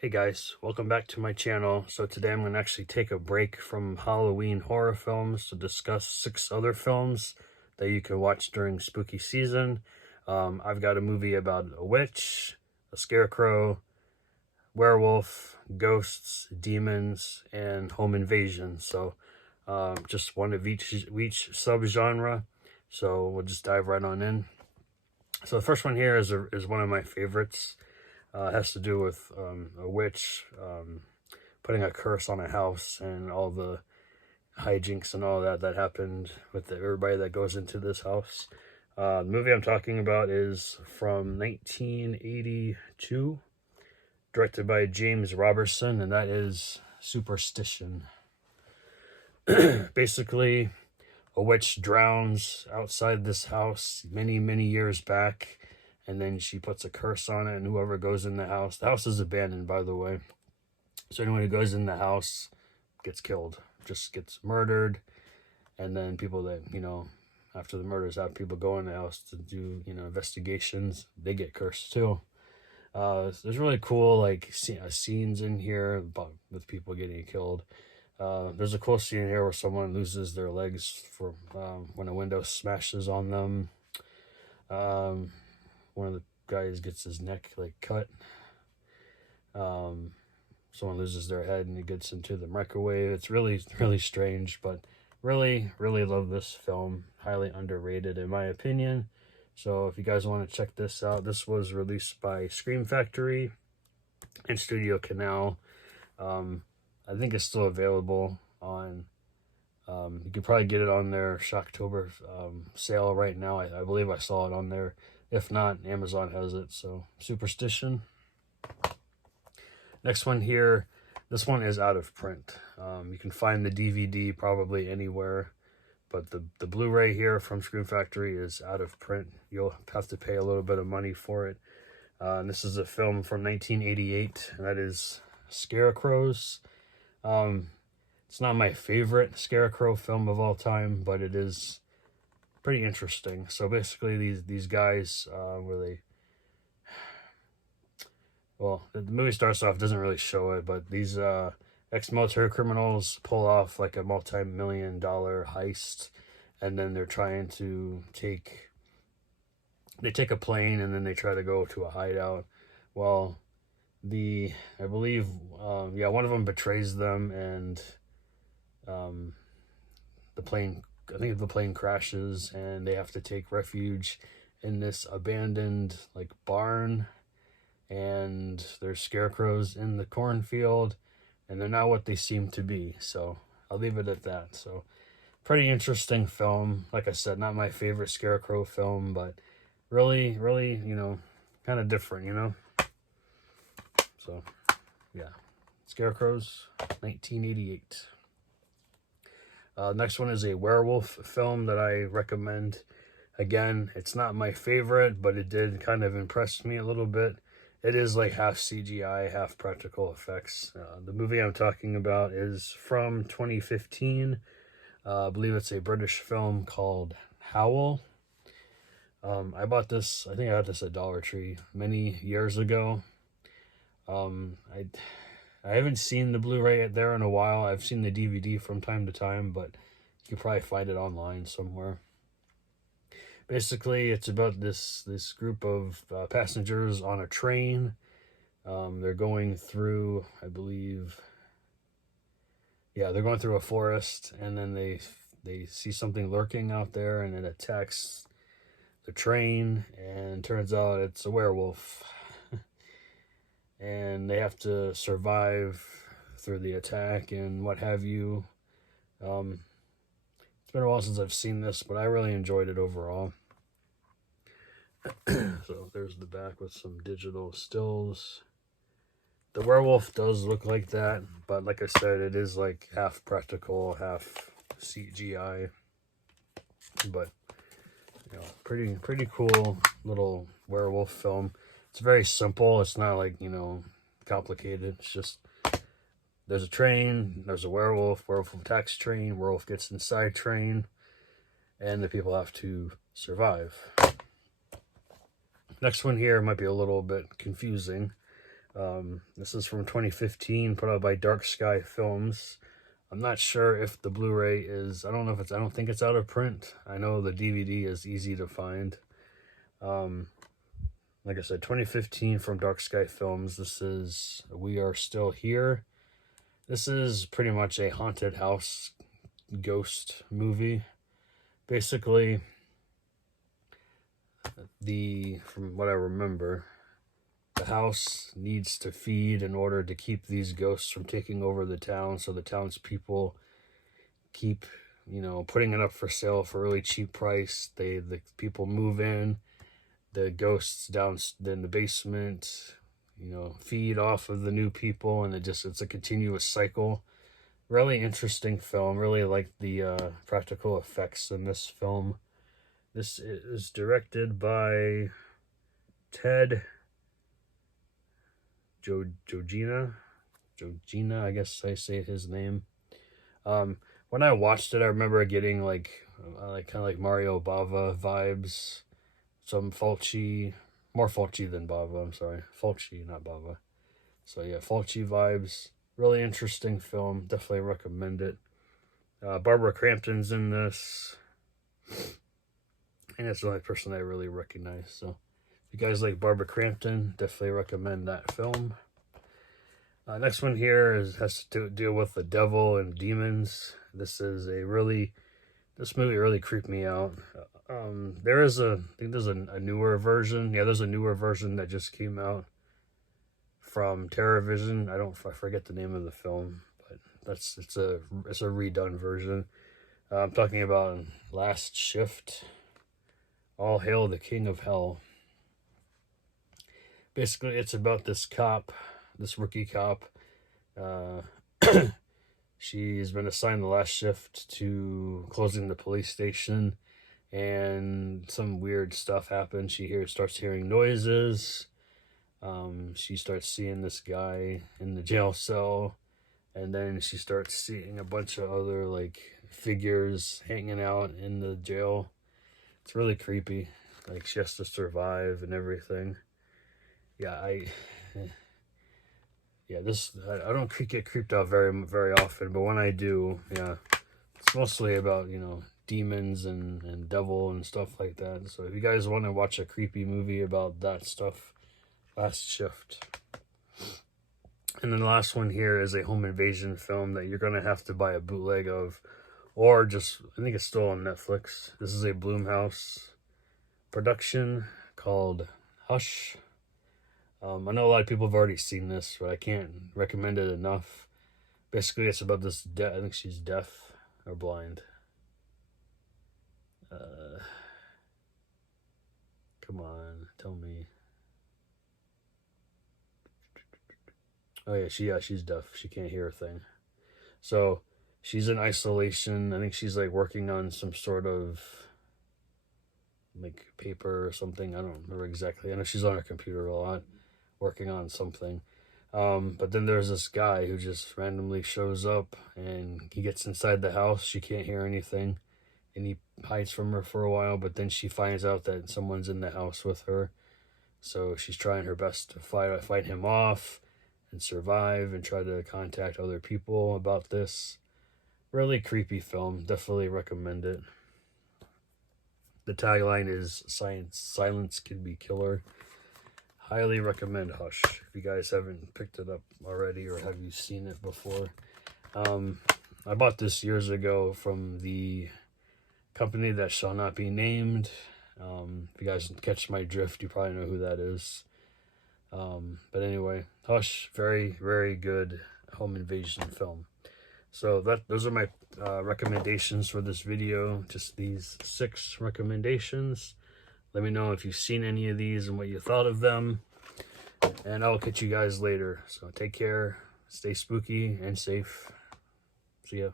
Hey guys, welcome back to my channel. So today I'm going to actually take a break from Halloween horror films to discuss 6 other films that you can watch during spooky season. I've got a movie about a witch, a scarecrow, werewolf, ghosts, demons, and home invasion. So just one of each subgenre. So we'll just dive right on in. So the first one here is one of my favorites. It has to do with a witch putting a curse on a house and all the hijinks and all that happened with everybody that goes into this house. The movie I'm talking about is from 1982, directed by James Robertson, and that is Superstition. Basically, a witch drowns outside this house many years back, and then she puts a curse on it, and whoever goes in the house is abandoned, by the way. So anyone who goes in the house gets killed, just gets murdered. And then people that, after the murders have people go in the house to do, investigations, they get cursed too. There's really cool, scenes in here with people getting killed. There's a cool scene here where someone loses their legs for when a window smashes on them. One of the guys gets his neck cut. Someone loses their head and it gets into the microwave. It's really strange, but really love this film. Highly underrated in my opinion. So if you guys want to check this out, this was released by Scream Factory and Studio Canal. I think it's still available on you can probably get it on their Shocktober sale right now. I believe I saw it on there. If not, Amazon has it. So Superstition. Next one here, this one is out of print. You can find the DVD probably anywhere, but the Blu-ray here from Scream Factory is out of print. You'll have to pay a little bit of money for it. And this is a film from 1988, and that is Scarecrows. It's not my favorite Scarecrow film of all time, but it is pretty interesting. So basically these guys the movie starts off, doesn't really show it, but these ex-military criminals pull off like a multi-million-dollar heist, and then they're trying to take a plane, and then they try to go to a hideout. Well, I believe one of them betrays them, and the plane crashes, and they have to take refuge in this abandoned barn, and there's scarecrows in the cornfield, and they're not what they seem to be. So I'll leave it at that. So pretty interesting film. Like I said, not my favorite Scarecrow film, but really kind of different, So yeah, Scarecrows, 1988. Next one is a werewolf film that I recommend. Again, it's not my favorite, but it did kind of impress me a little bit. It is half CGI, half practical effects. The movie I'm talking about is from 2015. I believe it's a British film called Howl. I bought this, I think I got this at Dollar Tree many years ago. I haven't seen the Blu-ray there in a while. I've seen the DVD from time to time, but you can probably find it online somewhere. Basically, it's about this group of passengers on a train. They're going through, I believe, they're going through a forest, and then they see something lurking out there, and it attacks the train, and turns out it's a werewolf. And they have to survive through the attack and what have you. It's been a while since I've seen this, but I really enjoyed it overall. So there's the back with some digital stills. The werewolf does look like that, but like I said, it is half practical, half CGI. But pretty cool little werewolf film. It's very simple. It's not complicated. It's just there's a train, there's a werewolf attacks train, werewolf gets inside train, and the people have to survive. Next one here might be a little bit confusing. This is from 2015, put out by Dark Sky Films. I'm not sure if the Blu-ray is, I don't think it's out of print. I know the DVD is easy to find. Like I said, 2015 from Dark Sky Films. This is We Are Still Here. This is pretty much a haunted house ghost movie. Basically, from what I remember, the house needs to feed in order to keep these ghosts from taking over the town. So the townspeople keep, putting it up for sale for a really cheap price. The people move in, the ghosts down in the basement, feed off of the new people, and it's a continuous cycle. Really interesting film. Really like the practical effects in this film. This is directed by Ted Jogina, I guess I say his name. When I watched it, I remember getting like kind of like Mario Bava vibes. Some Fulci, more Fulci than Bava. I'm sorry, Fulci, not Bava. So yeah, Fulci vibes. Really interesting film. Definitely recommend it. Barbara Crampton's in this, and that's the only person I really recognize. So if you guys like Barbara Crampton, definitely recommend that film. Next one here has to deal with the devil and demons. This movie really creeped me out. I think there's a newer version. Yeah, there's a newer version that just came out from TerraVision. I forget the name of the film, but it's a redone version. I'm talking about Last Shift. All Hail the King of Hell. Basically, it's about this rookie cop. She's been assigned the last shift to closing the police station, and some weird stuff happens. She starts hearing noises. She starts seeing this guy in the jail cell, and then she starts seeing a bunch of other like figures hanging out in the jail. It's really creepy. Like, she has to survive and everything. Yeah, I don't get creeped out very, very often, but when I do, yeah, it's mostly about, demons and devil and stuff like that. So if you guys want to watch a creepy movie about that stuff, Last Shift. And then the last one here is a home invasion film that you're going to have to buy a bootleg of, or just, I think it's still on Netflix. This is a Blumhouse production called Hush. I know a lot of people have already seen this, but I can't recommend it enough. Basically, it's about this, I think she's deaf or blind. Come on, tell me. Oh yeah, she's deaf. She can't hear a thing. So she's in isolation. I think she's like working on some sort of like paper or something. I don't remember exactly. I know she's on her computer a lot, working on something. But then there's this guy who just randomly shows up, and he gets inside the house. She can't hear anything, and he hides from her for a while, but then she finds out that someone's in the house with her. So she's trying her best to fight him off and survive and try to contact other people about this. Really creepy film. Definitely recommend it. The tagline is silence can be killer. Highly recommend Hush if you guys haven't picked it up already, or have you seen it before. I bought this years ago from the company that shall not be named. If you guys catch my drift, you probably know who that is. But anyway, Hush, very, very good home invasion film. So those are my recommendations for this video. Just these 6 recommendations. Let me know if you've seen any of these and what you thought of them. And I'll catch you guys later. So take care, stay spooky and safe. See ya.